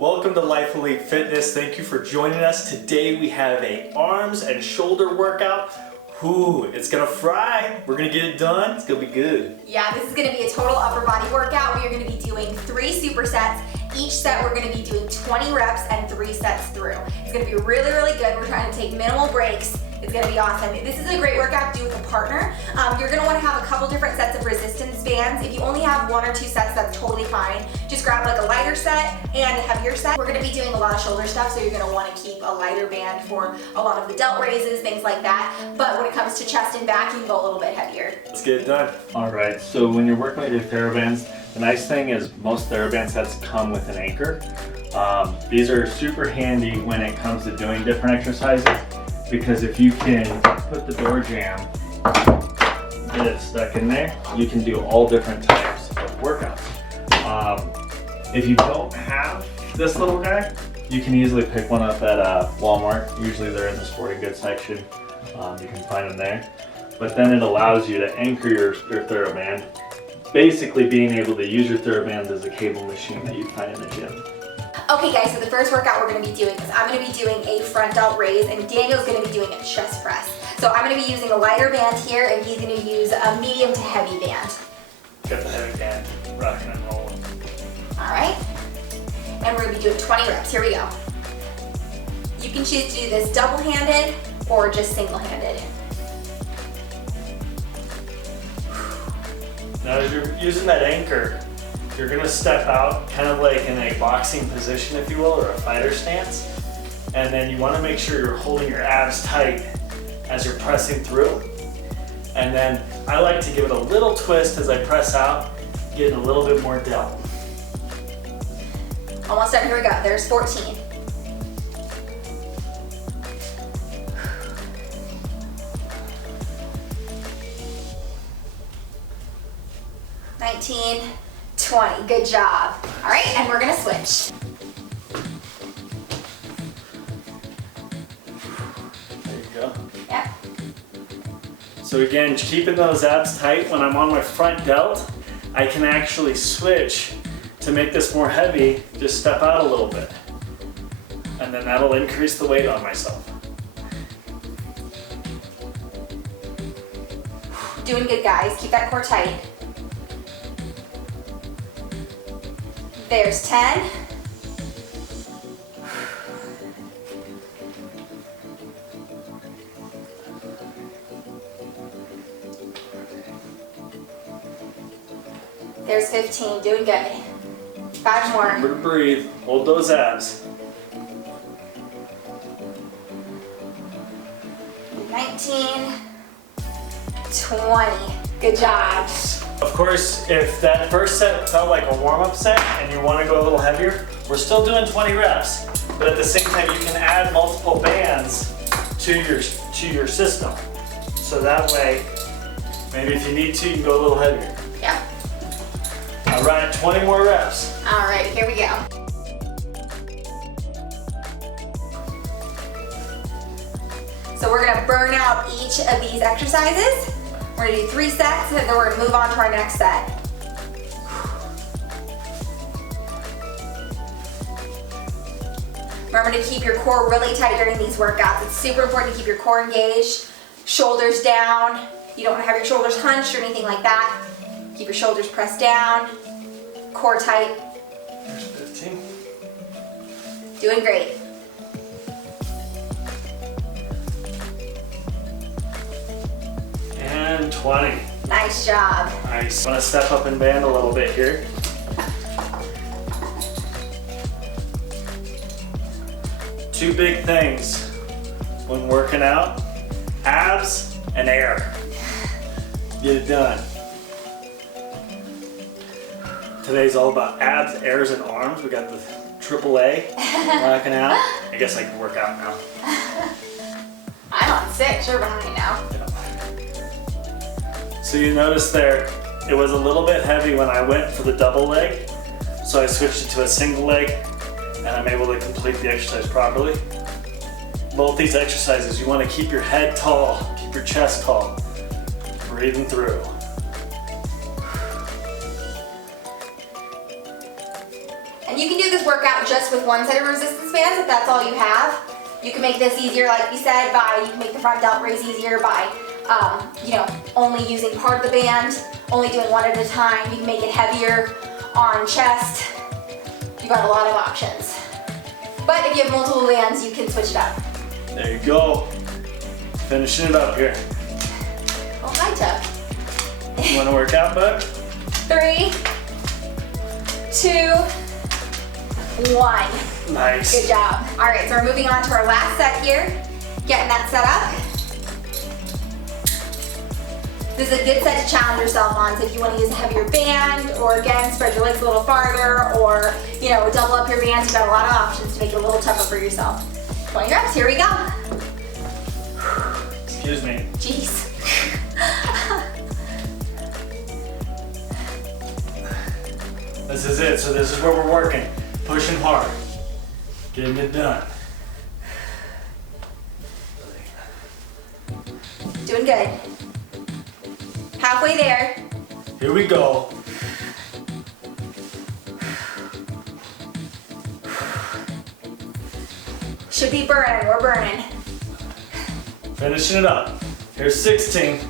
Welcome to Life Elite Fitness. Thank you for joining us. Today we have a arms and shoulder workout. Ooh, it's gonna fry. We're gonna get it done. It's gonna be good. Yeah, this is gonna be a total upper body workout. We are gonna be doing 3 supersets. Each set we're gonna be doing 20 reps and 3 sets through. It's gonna be really, really good. We're trying to take minimal breaks. It's gonna be awesome. This is a great workout to do with a partner. You're gonna wanna have a couple different sets of resistance bands. If you only have 1 or 2 sets, that's totally fine. Just grab like a lighter set and a heavier set. We're gonna be doing a lot of shoulder stuff, so you're gonna wanna keep a lighter band for a lot of the delt raises, things like that. But when it comes to chest and back, you can go a little bit heavier. Let's get it done. All right, so when you're working with your TheraBands, the nice thing is most TheraBand sets come with an anchor. These are super handy when it comes to doing different exercises, because if you can put the door jamb, get it stuck in there, you can do all different types of workouts. If you don't have this little guy, you can easily pick one up at Walmart. Usually they're in the sporting goods section. You can find them there. But then it allows you to anchor your TheraBand, basically being able to use your TheraBand as a cable machine that you find in the gym. Okay guys, so the first workout we're gonna be doing is I'm gonna be doing a front delt raise and Daniel's gonna be doing a chest press. So I'm gonna be using a lighter band here and he's gonna use a medium to heavy band. Got the heavy band, rocking and rolling. All right, and we're gonna be doing 20 reps, here we go. You can choose to do this double-handed or just single-handed. Now as you're using that anchor, you're gonna step out kind of like in a boxing position, if you will, or a fighter stance. And then you wanna make sure you're holding your abs tight as you're pressing through. And then I like to give it a little twist as I press out, getting a little bit more delt. Almost done, here we go, there's 14. $19, $20, good job. All right, and we're gonna switch. There you go. Yep. So again, keeping those abs tight, when I'm on my front delt, I can actually switch to make this more heavy, just step out a little bit. And then that'll increase the weight on myself. Doing good, guys. Keep that core tight. There's 10. There's 15. Doing good. 5 more. Remember to breathe, hold those abs. 19, 20. Good job. Of course, if that first set felt like a warm-up set and you want to go a little heavier, we're still doing 20 reps. But at the same time, you can add multiple bands to your system. So that way, maybe if you need to, you can go a little heavier. Yeah. All right, 20 more reps. All right, here we go. So we're gonna burn out each of these exercises. We're gonna do 3 sets, and then we're gonna move on to our next set. Remember to keep your core really tight during these workouts. It's super important to keep your core engaged, shoulders down. You don't wanna have your shoulders hunched or anything like that. Keep your shoulders pressed down, core tight. There's 15. Doing great. And 20. Nice job. Nice. Want to step up and band a little bit here. Two big things when working out: abs and air. Get it done. Today's all about abs, airs, and arms. We got the AAA rocking out. I guess I can work out now. I'm on 6, you're behind now. So you notice there, it was a little bit heavy when I went for the double leg. So I switched it to a single leg and I'm able to complete the exercise properly. Both these exercises, you want to keep your head tall, keep your chest tall, breathing through. And you can do this workout workout just with one set of resistance bands if that's all you have. You can make this easier, like we said, you can make the front delt raise easier by, only using part of the band, only doing one at a time. You can make it heavier on chest. You got a lot of options. But if you have multiple bands, you can switch it up. There you go. Finishing it up here. Oh, hi, Tuck. You want to work out, bud? 3, 2, 1. Nice. Good job. All right, so we're moving on to our last set here. Getting that set up. This is a good set to challenge yourself on. So if you want to use a heavier band, or again, spread your legs a little farther, or double up your bands, you've got a lot of options to make it a little tougher for yourself. 20 reps, here we go. Excuse me. Jeez. This is it. So this is where we're working. Pushing hard. Getting it done. Doing good. Halfway there. Here we go. Should be burning, we're burning. Finishing it up. Here's 16,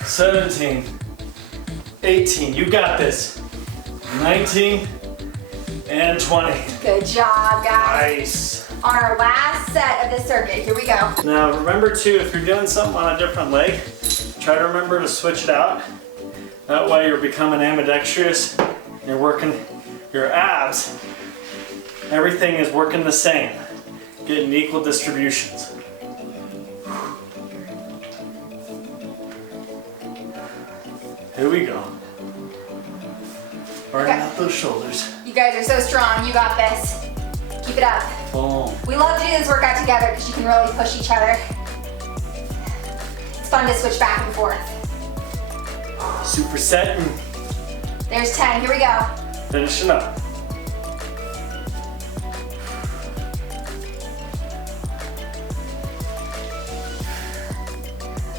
17, 18. You got this. 19 and 20. Good job, guys. Nice. On our last set of this circuit, here we go. Now remember too, if you're doing something on a different leg, try to remember to switch it out. That way you're becoming ambidextrous. You're working your abs. Everything is working the same. Getting equal distributions. Here we go. Burning Okay. out those shoulders. You guys are so strong, you got this. Keep it up. Boom. We love to do this workout together because you can really push each other. It's fun to switch back and forth. Superset. There's 10, here we go. Finishing up.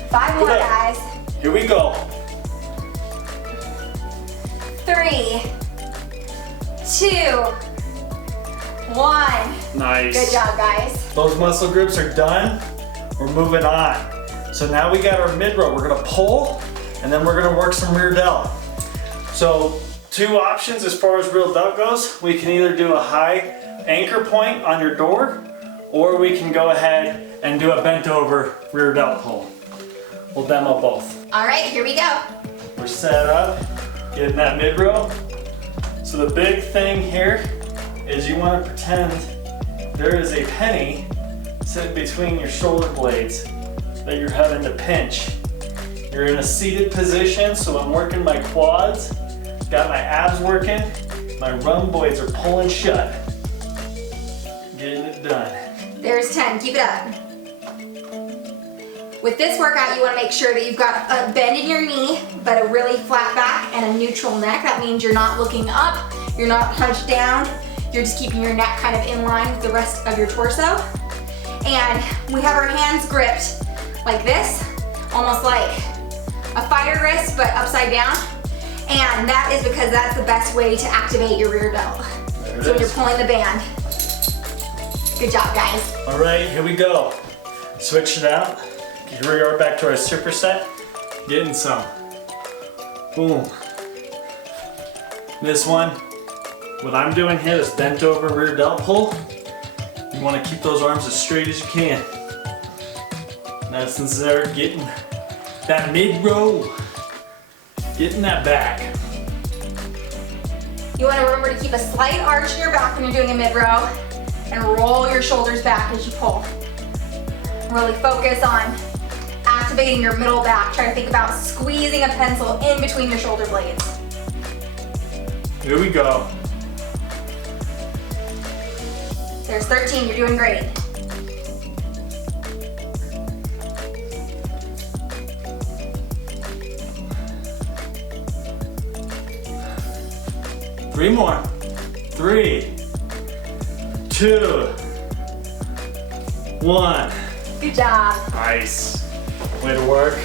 Five more, Okay. guys. Here we go. 3, 2, 1. Nice. Good job, guys. Those muscle groups are done. We're moving on. So now we got our mid row. We're gonna pull, and then we're gonna work some rear delt. So 2 options as far as rear delt goes. We can either do a high anchor point on your door, or we can go ahead and do a bent over rear delt pull. We'll demo both. All right, here we go. We're set up, getting that mid row. So the big thing here is you want to pretend there is a penny sitting between your shoulder blades that you're having to pinch. You're in a seated position, so I'm working my quads, got my abs working, my rhomboids are pulling shut. Getting it done. There's 10, keep it up. With this workout, you want to make sure that you've got a bend in your knee, but a really flat back and a neutral neck. That means you're not looking up, you're not hunched down, you're just keeping your neck kind of in line with the rest of your torso. And we have our hands gripped like this, almost like a fighter wrist, but upside down. And that is because that's the best way to activate your rear delt. So when you're pulling the band. Good job, guys. All right, here we go. Switch it out. Here we are back to our superset. Getting some. Boom. This one, what I'm doing here is bent over rear delt pull. You want to keep those arms as straight as you can. Madison's there getting that mid row. Getting that back. You want to remember to keep a slight arch in your back when you're doing a mid row and roll your shoulders back as you pull. Really focus on activating your middle back. Try to think about squeezing a pencil in between your shoulder blades. Here we go. There's 13, you're doing great. Three more. 3, 2, 1. Good job. Nice. Way to work.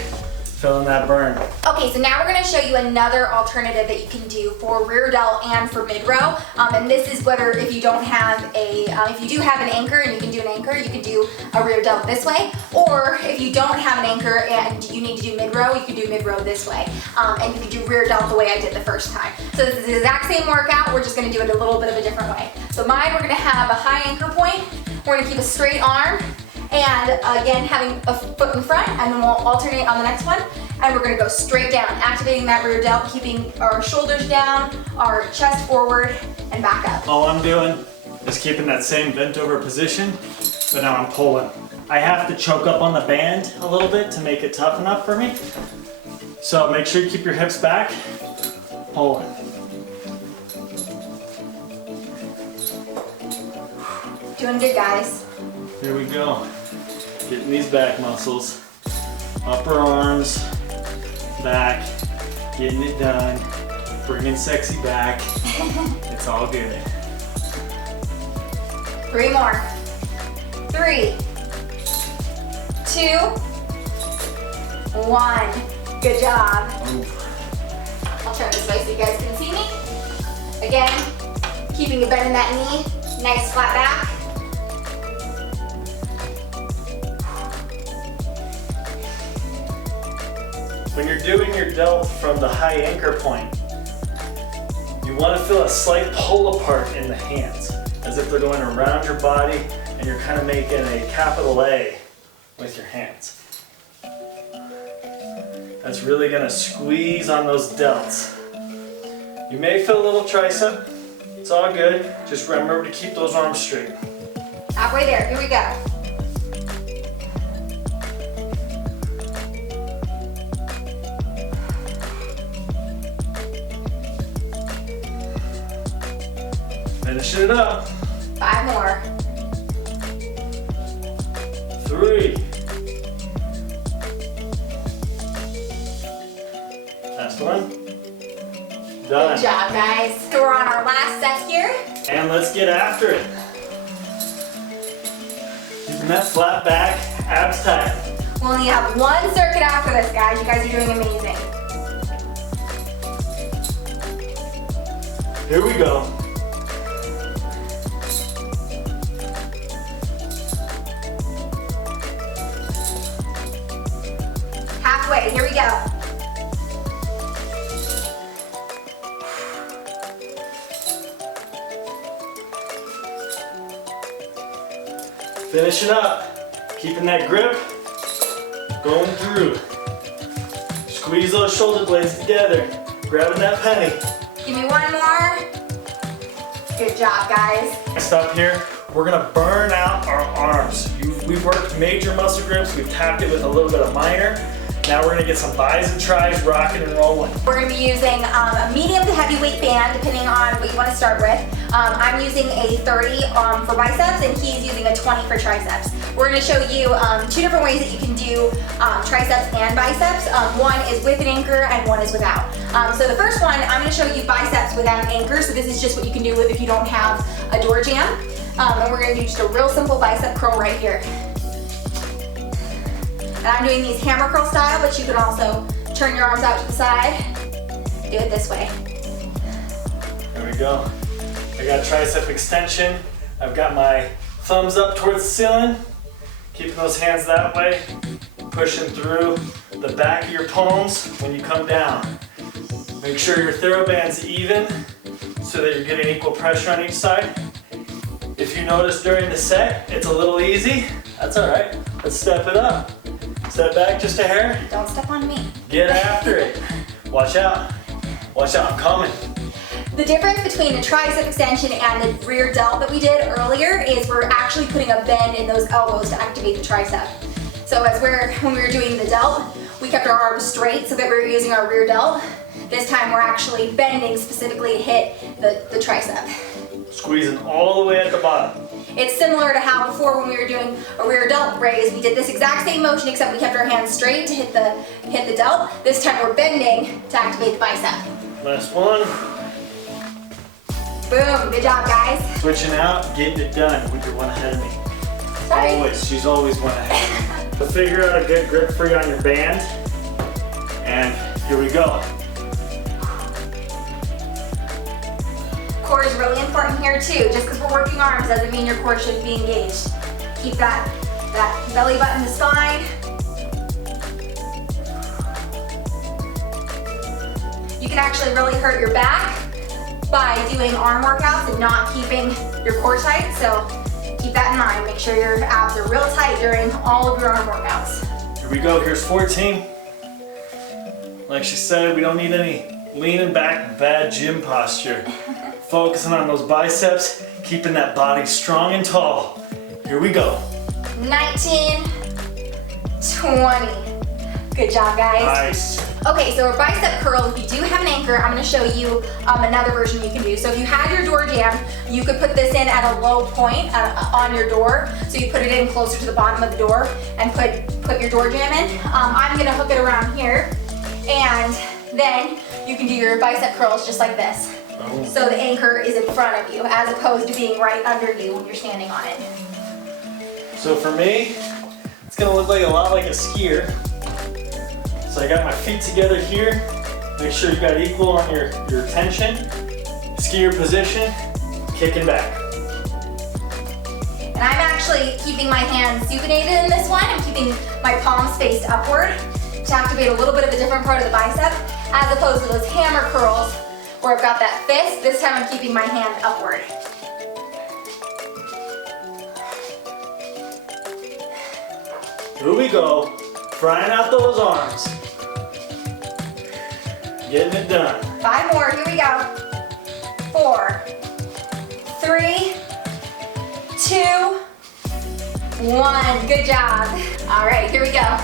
Feeling that burn. Okay, so now we're gonna show you another alternative that you can do for rear delt and for mid row. And this is whether if you don't have if you do have an anchor and you can do an anchor, you can do a rear delt this way. Or if you don't have an anchor and you need to do mid row, you can do mid row this way. And you can do rear delt the way I did the first time. So this is the exact same workout, we're just gonna do it a little bit of a different way. So mine, we're gonna have a high anchor point. We're gonna keep a straight arm. And again, having a foot in front, and then we'll alternate on the next one. And we're gonna go straight down, activating that rear delt, keeping our shoulders down, our chest forward, and back up. All I'm doing is keeping that same bent over position, but now I'm pulling. I have to choke up on the band a little bit to make it tough enough for me. So make sure you keep your hips back, pulling. Doing good, guys. Here we go. Getting these back muscles. Upper arms, back, getting it done. Bringing sexy back. It's all good. 3 more. 3, 2, 1. Good job. I'll turn this way so you guys can see me. Again, keeping a bend in that knee, nice flat back. When you're doing your delt from the high anchor point, you want to feel a slight pull apart in the hands, as if they're going around your body and you're kind of making a capital A with your hands. That's really going to squeeze on those delts. You may feel a little tricep, it's all good. Just remember to keep those arms straight. Halfway there, here we go. Finishing it up. 5 more. 3. Last one. Done. Good job, guys. So we're on our last set here. And let's get after it. Keeping that flat back, abs tight. We'll only have 1 circuit after this, guys. You guys are doing amazing. Here we go. Halfway, here we go. Finishing up. Keeping that grip. Going through. Squeeze those shoulder blades together. Grabbing that penny. Give me 1 more. Good job, guys. Next up here, we're gonna burn out our arms. We've worked major muscle groups. We've tapped it with a little bit of minor. Now we're gonna get some bis and tris rocking and rolling. We're gonna be using a medium to heavyweight band, depending on what you wanna start with. I'm using a 30 for biceps, and he's using a 20 for triceps. We're gonna show you 2 different ways that you can do triceps and biceps. One is with an anchor and one is without. So the first one, I'm gonna show you biceps without an anchor. So this is just what you can do if you don't have a door jam. And we're gonna do just a real simple bicep curl right here. And I'm doing these hammer curl style, but you can also turn your arms out to the side. Do it this way. There we go. I got tricep extension. I've got my thumbs up towards the ceiling. Keeping those hands that way. Pushing through the back of your palms when you come down. Make sure your TheraBand's even so that you're getting equal pressure on each side. If you notice during the set, it's a little easy. That's all right. Let's step it up. Step back just a hair. Don't step on me. Get after it. Watch out. Watch out, I'm coming. The difference between the tricep extension and the rear delt that we did earlier is we're actually putting a bend in those elbows to activate the tricep. So when we were doing the delt, we kept our arms straight so that we were using our rear delt. This time we're actually bending specifically to hit the tricep. Squeezing all the way at the bottom. It's similar to how before when we were doing a rear delt raise, we did this exact same motion except we kept our hands straight to hit the delt. This time we're bending to activate the bicep. Last one. Boom, good job, guys. Switching out, getting it done with your one ahead of me. Sorry. Always, she's always one ahead. So figure out a good grip for you on your band. And here we go. Core is really important here too. Just because we're working arms doesn't mean your core shouldn't be engaged. Keep that belly button to spine. You can actually really hurt your back by doing arm workouts and not keeping your core tight. So keep that in mind. Make sure your abs are real tight during all of your arm workouts. Here we go, here's 14. Like she said, we don't need any leaning back, bad gym posture. Focusing on those biceps, keeping that body strong and tall. Here we go. 19, 20. Good job, guys. Nice. Okay, so our bicep curls, if you do have an anchor, I'm gonna show you another version you can do. So if you had your door jamb, you could put this in at a low point on your door. So you put it in closer to the bottom of the door and put your door jamb in. I'm gonna hook it around here, and then you can do your bicep curls just like this. Oh. So the anchor is in front of you as opposed to being right under you when you're standing on it. So for me, it's gonna look like a lot like a skier. So I got my feet together here. Make sure you got equal on your tension. Skier position, kicking back. And I'm actually keeping my hands supinated in this one. I'm keeping my palms faced upward to activate a little bit of a different part of the bicep, as opposed to those hammer curls where I've got that fist. This time I'm keeping my hand upward. Here we go. Frying out those arms. Getting it done. 5 more, here we go. 4, 3, 2, 1. Good job. All right, here we go.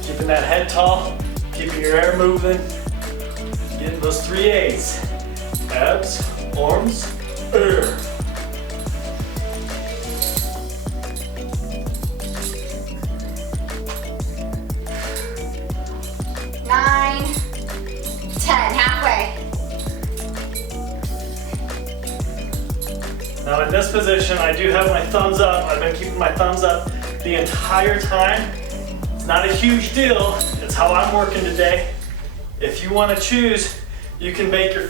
Keeping that head tall, keeping your air moving, getting those 3 A's. Abs, arms, air. Now in this position, I do have my thumbs up. I've been keeping my thumbs up the entire time. It's not a huge deal. It's how I'm working today. If you want to choose, you can make your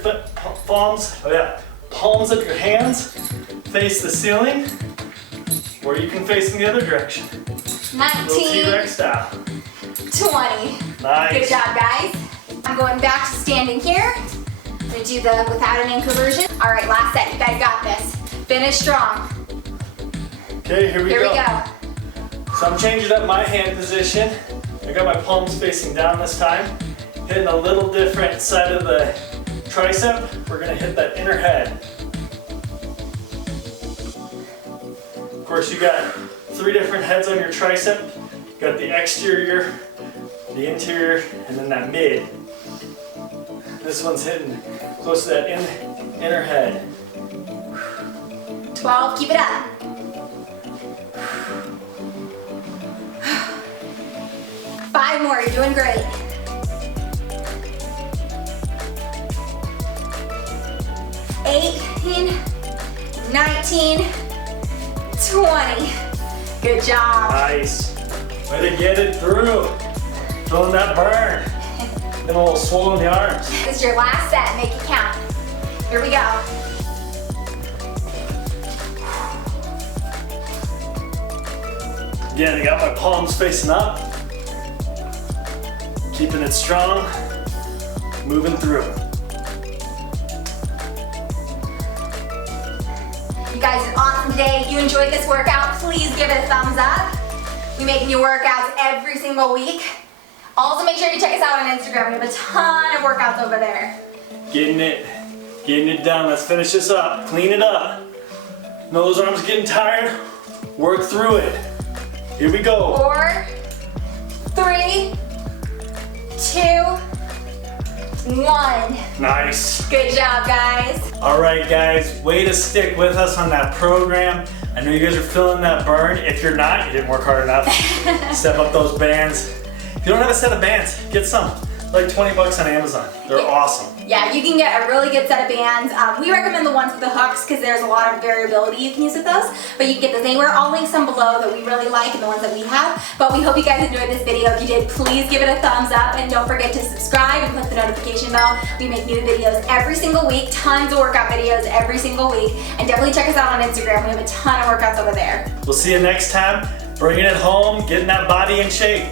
palms of your hands face the ceiling, or you can face in the other direction. 19, Little T-Rex style. 20. Nice. Good job, guys. I'm going back to standing here. I'm gonna do the without an anchor version. All right, last set. You guys got this. Finish strong. Okay, here we go. Here we go. So I'm changing up my hand position. I got my palms facing down this time. Hitting a little different side of the tricep. We're gonna hit that inner head. Of course, you got 3 different heads on your tricep. You got the exterior, the interior, and then that mid. This one's hitting close to that inner head. 12, keep it up. 5 more, you're doing great. 18, 19, 20. Good job. Nice. Way to get it through. Feeling that burn. Then a little swollen in the arms. This is your last set, make it count. Here we go. Again, I got my palms facing up. Keeping it strong. Moving through. You guys did awesome today. If you enjoyed this workout, please give it a thumbs up. We make new workouts every single week. Also, make sure you check us out on Instagram. We have a ton of workouts over there. Getting it done. Let's finish this up. Clean it up. Know those arms getting tired? Work through it. Here we go. 4, 3, 2, 1. Nice. Good job, guys. All right, guys. Way to stick with us on that program. I know you guys are feeling that burn. If you're not, you didn't work hard enough. Step up those bands. If you don't have a set of bands, get some. like 20 bucks on Amazon. They're awesome. Yeah, you can get a really good set of bands. We recommend the ones with the hooks because there's a lot of variability you can use with those. But you can get those anywhere. I'll link some below that we really like and the ones that we have. But we hope you guys enjoyed this video. If you did, please give it a thumbs up and don't forget to subscribe and click the notification bell. We make new videos every single week, tons of workout videos every single week. And definitely check us out on Instagram. We have a ton of workouts over there. We'll see you next time. Bringing it home, getting that body in shape.